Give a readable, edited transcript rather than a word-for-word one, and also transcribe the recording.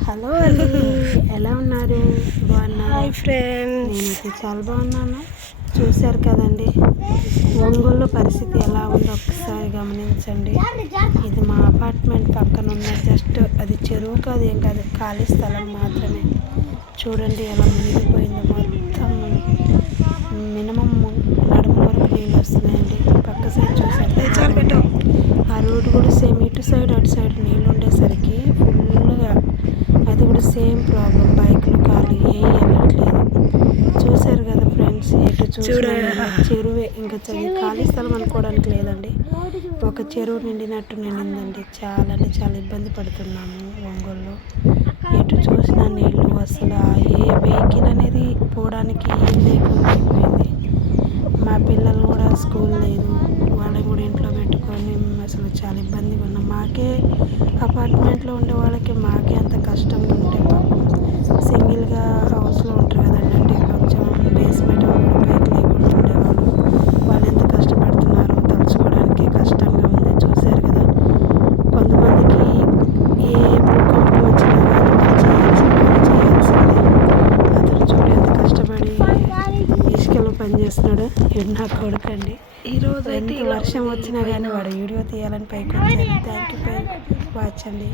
Hello అండి, ఎలా ఉన్నారు? బాగున్నారా? హాయ్ ఫ్రెండ్స్, నేనైతే చాలా బాగున్నాను. చూశారు కదండి ఒంగోలు పరిస్థితి ఎలా ఉందో ఒక్కసారి గమనించండి. ఇది మా అపార్ట్మెంట్ పక్కన ఉన్న జస్ట్ అది చెరువు కాదు, ఏం కాదు, ఖాళీ స్థలం మాత్రమే. చూడండి ఎలా మునిగిపోయిందో. మొత్తం మినిమం నడుము వరకు నీళ్ళు వస్తున్నాయండి. పక్క సైడ్ చూసారు, ఆ రోడ్డు కూడా సేమ్ ఇటు సైడ్ అటు సైడ్ నీళ్ళు ఉండేసరికి ఫుల్గా అది కూడా సేమ్ ప్రాబ్లం. బైక్లు కార్లు ఏం వెళ్ళట్లేదు. చూశారు కదా ఫ్రెండ్స్, ఎటు చూసినా చెరువే. ఇంకా ఖాళీ స్థలం అనుకోవడానికి లేదండి. ఒక చెరువు నిండినట్టు నిండిందండి. చాలా అంటే చాలా ఇబ్బంది పడుతున్నాము ఒంగోలులో. ఎటు చూసినా నీళ్ళు, అసలు ఏ వెహికల్ అనేది పోవడానికి ఏం లేకుండా అయిపోయింది. మా పిల్లలు కూడా స్కూల్ లేదు, వాళ్ళని కూడా ఇంట్లో పెట్టుకొని అసలు చాలా ఇబ్బందిగా ఉన్నాం. మాకే అపార్ట్మెంట్లో ఉండే వాళ్ళకి మాకే అంత కష్టంగా ఉంటే పాపం సింగిల్గా హౌస్లో ఉంటారు కదండి, అంటే కొంచెం బేస్మెంట్ కూడా పైకి లేకుండా ఉండేవాళ్ళు. వాళ్ళు ఎంత కష్టపడుతున్నారో తలుచుకోవడానికి కష్టంగా ఉంది. చూశారు కదా, కొంతమందికి ఏ భూకంపం వచ్చినా కానీ వాళ్ళు చేయాల్సిందే. అతను చూడు ఎంత కష్టపడి ఇసుకలో పనిచేస్తున్నాడు. ఇది నా కొడుకండి. ఈరోజు ఎంత వర్షం వచ్చినా కానీ వాడు వీడియో తీయాలని పైకి వచ్చారు. థ్యాంక్ యూ ఫర్ వాచ్ అండి.